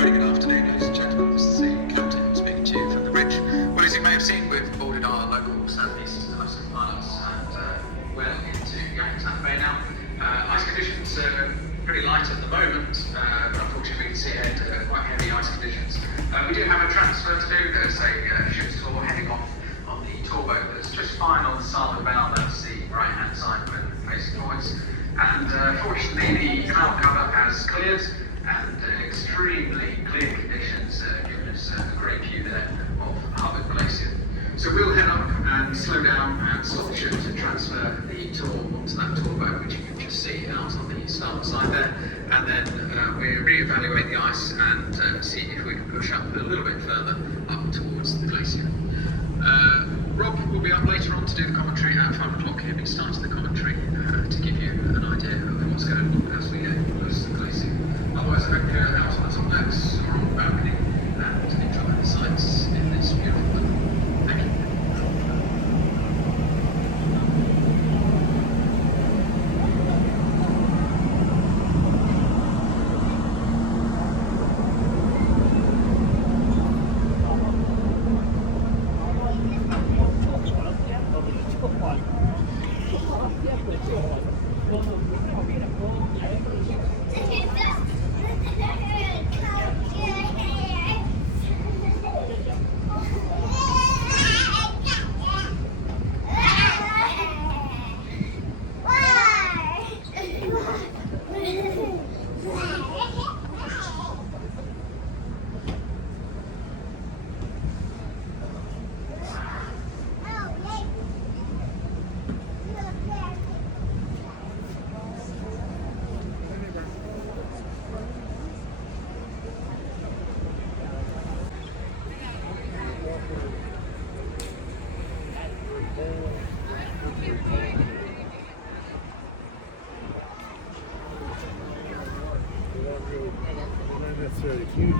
Very good afternoon, ladies and gentlemen. This is the captain speaking to you from the bridge. Well, as you may have seen, we've boarded our local southeast coastal pilots and well into Yakutat Bay now. Ice conditions are pretty light at the moment, but unfortunately we can see ahead quite heavy ice conditions. We do have a transfer to do. There's a ship's tour heading off on the tour boat that's just fine on the starboard bow. That's the right-hand side when facing northwards. And fortunately, the cloud cover has cleared, and extremely clear conditions giving us a great view there of Hubbard Glacier. So we'll head up and slow down and stop the ship to transfer the tour onto that tour boat, which you can just see out on the starboard side there. And then we'll re-evaluate the ice and see if we can push up a little bit further up towards the glacier. Rob will be up later on to do the commentary at 5 o'clock. He'll be starting the commentary to give you an idea of what's going on as we get close to the glacier. Otherwise, I hope you're out on the top decks or on the balcony and enjoy the sights in this beautiful weather. Thank you. Necessarily huge.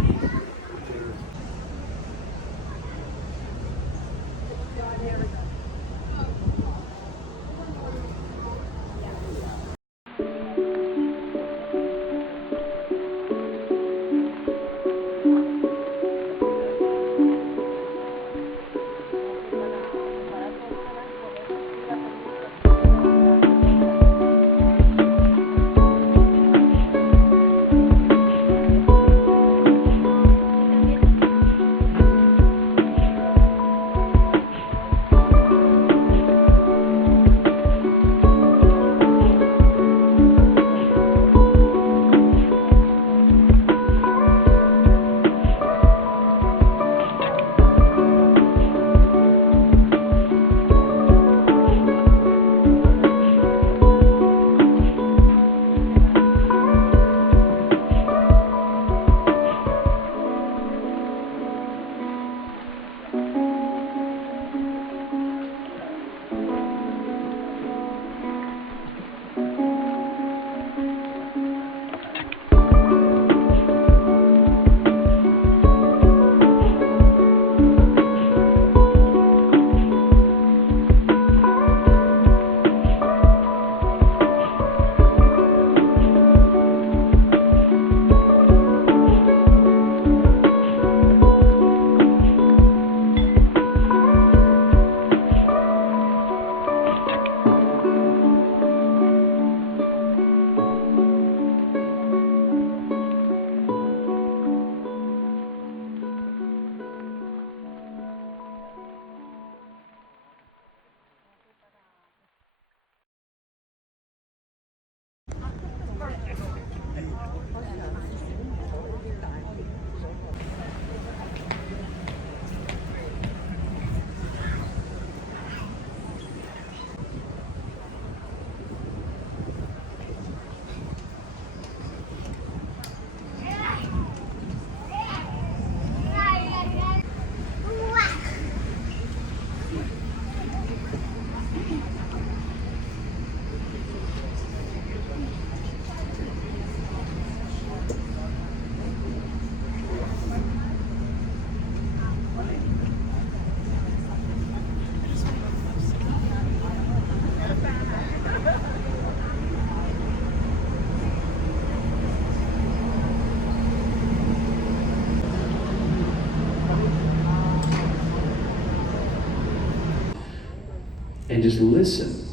and just listen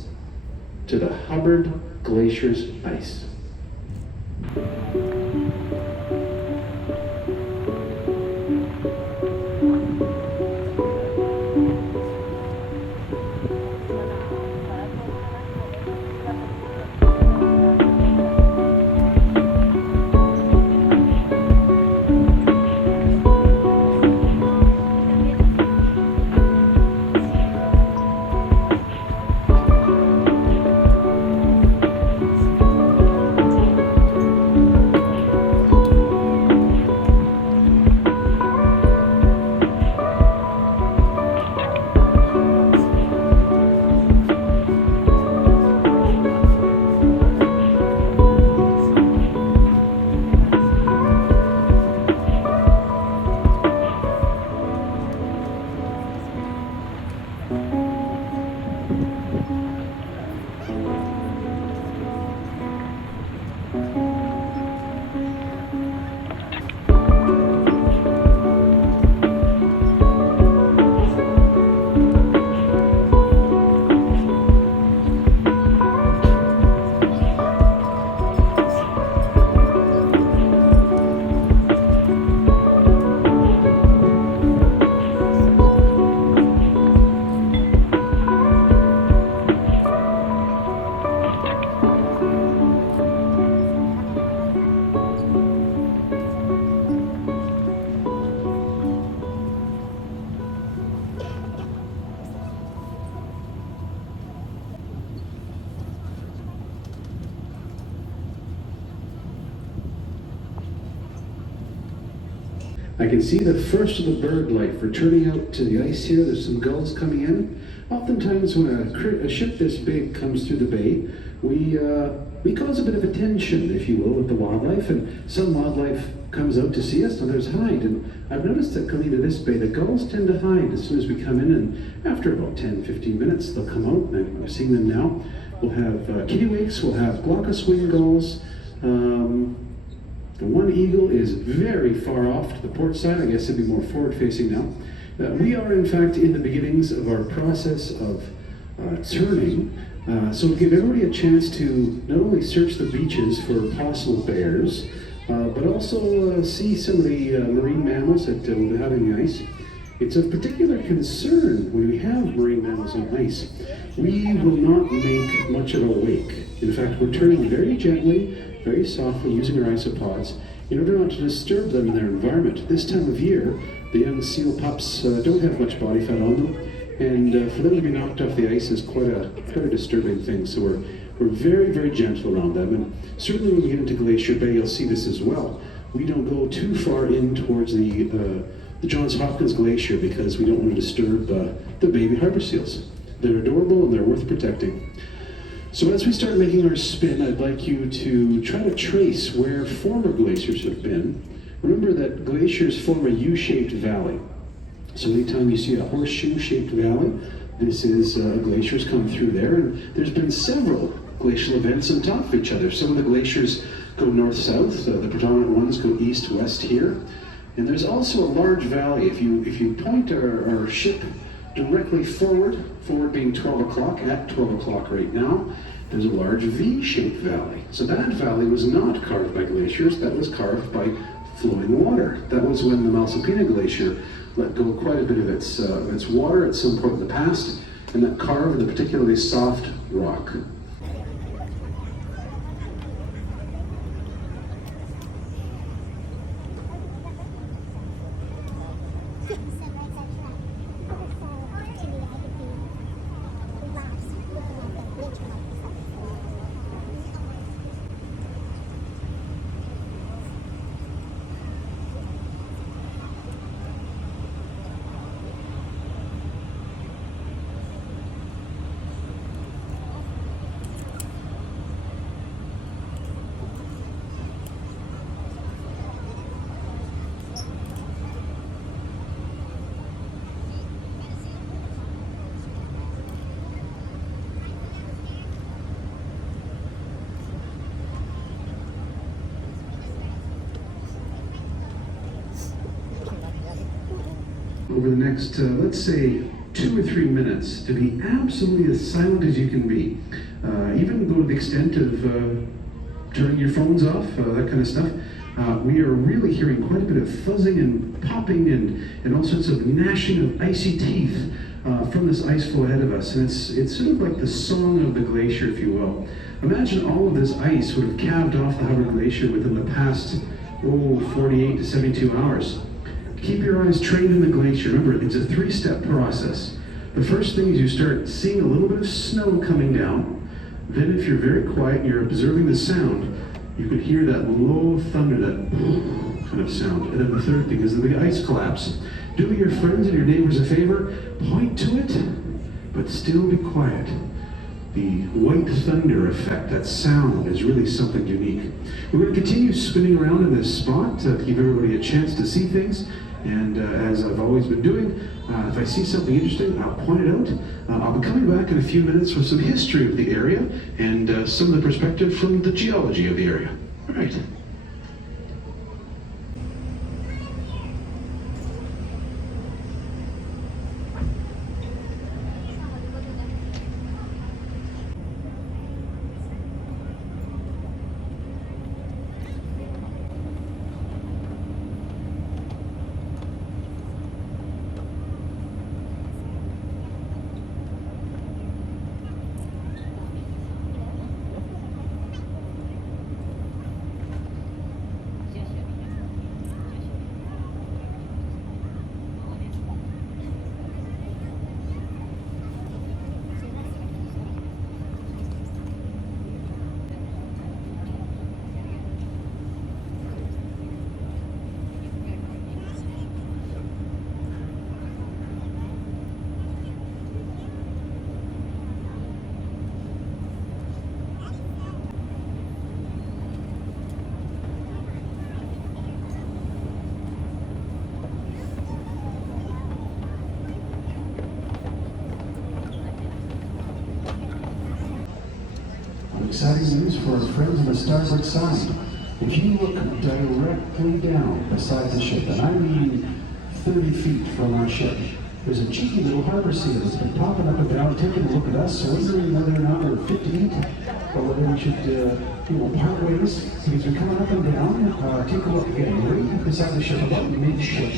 to the Hubbard Glacier's ice. I can see the first of the bird life returning out to the ice here. There's some gulls coming in. Oftentimes when a ship this big comes through the bay, we cause a bit of a tension, if you will, with the wildlife, and some wildlife comes out to see us, others hide. And I've noticed that coming to this bay, the gulls tend to hide as soon as we come in, and after about 10-15 minutes, they'll come out, and I'm seeing them now. We'll have kittiwakes, we'll have glaucous wing gulls. The one eagle is very far off to the port side. I guess it'd be more forward-facing now. We are, in fact, in the beginnings of our process of turning. So we'll give everybody a chance to not only search the beaches for possible bears, but also see some of the marine mammals that we'll be having on the ice. It's of particular concern when we have marine mammals on ice. We will not make much of a wake. In fact, we're turning very gently, very softly, using our isopods in order not to disturb them in their environment. This time of year, the young seal pups don't have much body fat on them, and for them to be knocked off the ice is quite a disturbing thing. So we're very, very gentle around them, and certainly when we get into Glacier Bay, you'll see this as well. We don't go too far in towards the Johns Hopkins Glacier because we don't want to disturb the baby harbor seals. They're adorable and they're worth protecting. So as we start making our spin, I'd like you to try to trace where former glaciers have been. Remember that glaciers form a U-shaped valley. So anytime you see a horseshoe-shaped valley, this is glaciers come through there, and there's been several glacial events on top of each other. Some of the glaciers go north-south, the predominant ones go east-west here. And there's also a large valley. If you point our ship directly forward being 12 o'clock, at 12 o'clock right now, there's a large V-shaped valley. So that valley was not carved by glaciers, that was carved by flowing water. That was when the Malsopina Glacier let go quite a bit of its water at some point in the past, and that carved the particularly soft rock. Over the next, let's say, 2 or 3 minutes to be absolutely as silent as you can be. Even go to the extent of turning your phones off, that kind of stuff. We are really hearing quite a bit of fuzzing and popping and all sorts of gnashing of icy teeth from this ice floe ahead of us. And it's sort of like the song of the glacier, if you will. Imagine all of this ice would have calved off the Hubbard Glacier within the past, 48 to 72 hours. Keep your eyes trained in the glacier. Remember, it's a 3-step process. The first thing is you start seeing a little bit of snow coming down. Then if you're very quiet and you're observing the sound, you can hear that low thunder, that kind of sound. And then the third thing is the ice collapse. Do your friends and your neighbors a favor, point to it, but still be quiet. The white thunder effect, that sound, is really something unique. We're going to continue spinning around in this spot to give everybody a chance to see things. And as I've always been doing, if I see something interesting, I'll point it out. I'll be coming back in a few minutes with some history of the area and some of the perspective from the geology of the area. All right. Exciting news for our friends on the starboard side. If you look directly down beside the ship, and I mean 30 feet from our ship, there's a cheeky little harbor seal that's been popping up and down, taking a look at us, wondering whether or not we're fit to eat, or whether we should, part ways, because we're coming up and down. Take a look again, right beside the ship, about mid-ship,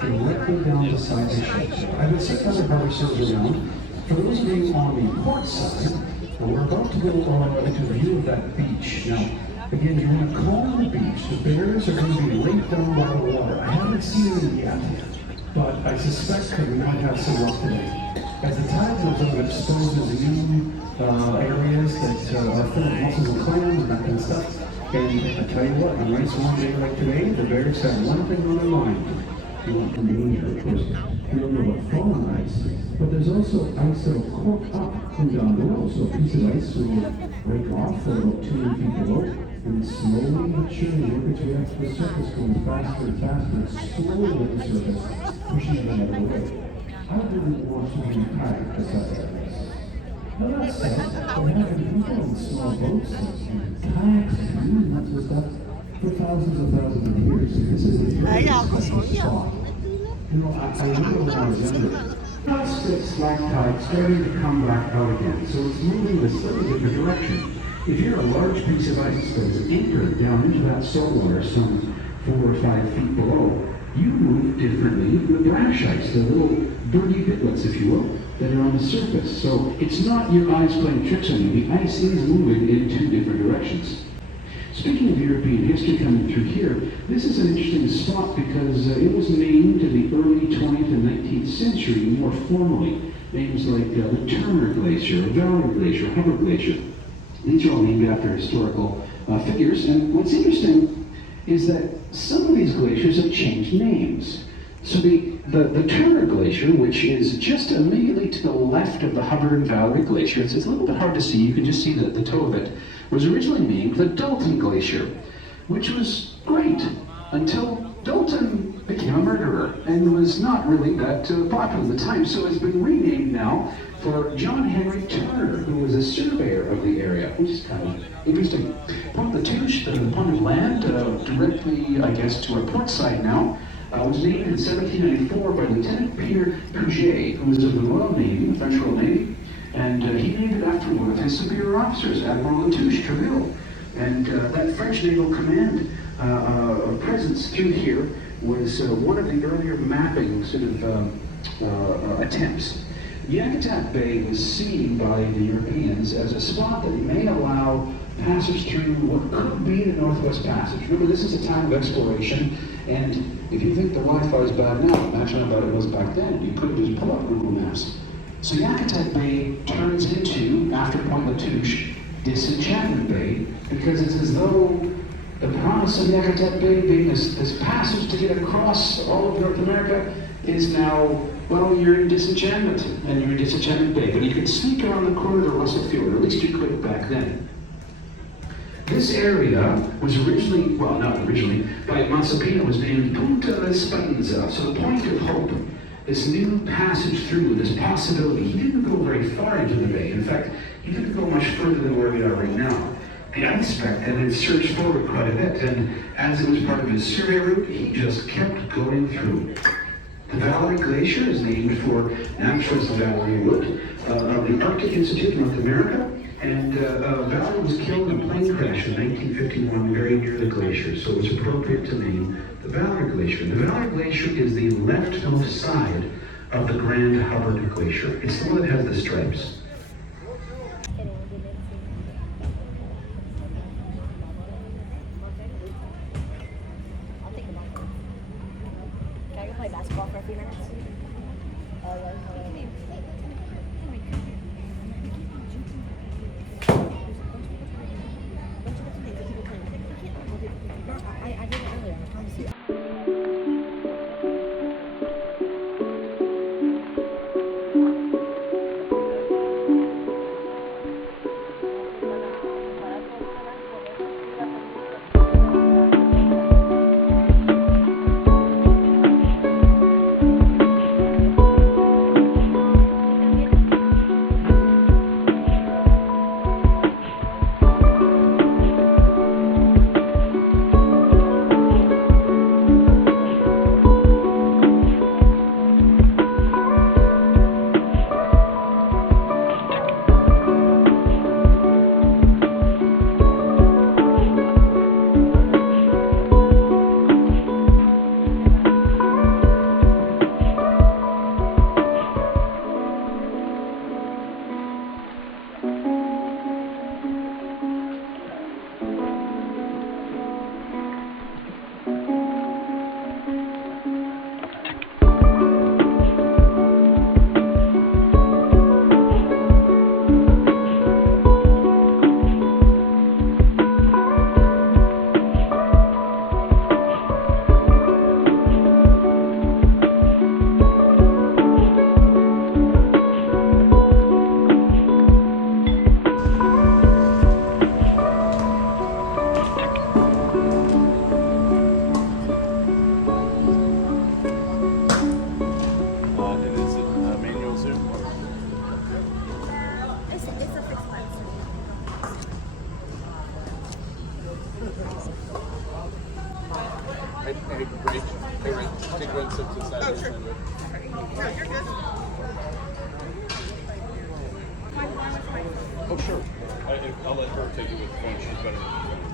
directly down beside the ship. I've been setting other harbor seals around. For those of you on the port side, we're about to go into a view of that beach. Now, again, you're going to calm the beach. The bears are going to be right down by the water. I haven't seen any yet, but I suspect that we might have some luck today. As the tide goes up, it exposes new areas that are full of mussels and clams and that kind of stuff. And I tell you what, on a nice warm day like today, the bears have one thing on their mind. They want from danger, of course. We don't know about fallen ice, but there's also ice that will cork up from down below. So a piece of ice will break off for about 2 feet below, and slowly but surely work its way up to the surface, going faster and faster, and slowly at the surface, pushing it out of the way. I didn't want to be tired beside that ice. Now that said, there have been people in small boats, kayaks, and that sort of stuff, for thousands and thousands of years. This is a very special spot. You know, I remember when I was younger, this black tide starting to come back out again, so it's moving in a slightly different direction. If you're a large piece of ice that is anchored down into that salt water some 4 or 5 feet below, you move differently with brash ice, the little birdie bidlets, if you will, that are on the surface. So it's not your eyes playing tricks on you. The ice is moving in 2 different directions. Speaking of European history coming through here, this is an interesting spot because it was named in the early 20th and 19th century more formally. Names like the Turner Glacier, Valley Glacier, Hubbard Glacier. These are all named after historical figures. And what's interesting is that some of these glaciers have changed names. So the Turner Glacier, which is just immediately to the left of the Hubbard and Valley Glacier, it's a little bit hard to see, you can just see the toe of it, was originally named the Dalton Glacier, which was great until Dalton became a murderer and was not really that popular at the time. So it's been renamed now for John Henry Turner, who was a surveyor of the area, which is kind of interesting. Pont de Touche, the point of land, directly, I guess, to our port side now. was named in 1794 by Lieutenant Peter Puget, who was of the Royal Navy, the French Royal Navy, and he named it after one of his superior officers, Admiral Latouche Treville. And that French naval command presence through here was one of the earlier mapping sort of attempts. Yakutat Bay was seen by the Europeans as a spot that may allow passage through what could be the Northwest Passage. Remember, this is a time of exploration, and if you think the Wi-Fi is bad now, imagine how bad it was back then. You could just pull up Google Maps. So Yakutat Bay turns into, after Point Latouche, Disenchantment Bay, because it's as though the promise of Yakutat Bay being this passage to get across all of North America is now, well, you're in Disenchantment, and you're in Disenchantment Bay, but you can sneak around the corner to Russell Field, or at least you could back then. This area was originally, well, not originally, by Mazepin was named Punta Esperanza, so the point of hope. This new passage through, this possibility. He didn't go very far into the bay. In fact, he didn't go much further than where we are right now. The ice back then had surged forward quite a bit, and as it was part of his survey route, he just kept going through. The Valerie Glacier is named for naturalist Valerie Wood of the Arctic Institute of North America, and Valerie was killed in a plane crash in 1951 very near the glacier, so it was appropriate to name the Valerie Glacier. The Valerie Glacier is the leftmost side of the Grand Hubbard Glacier. It's the one that has the stripes. Play basketball for a few minutes. I did it earlier. I promise you. Take one sip to side. Oh, sure. No, you're good. Oh, sure. I'll let her take it with the phone. She's better.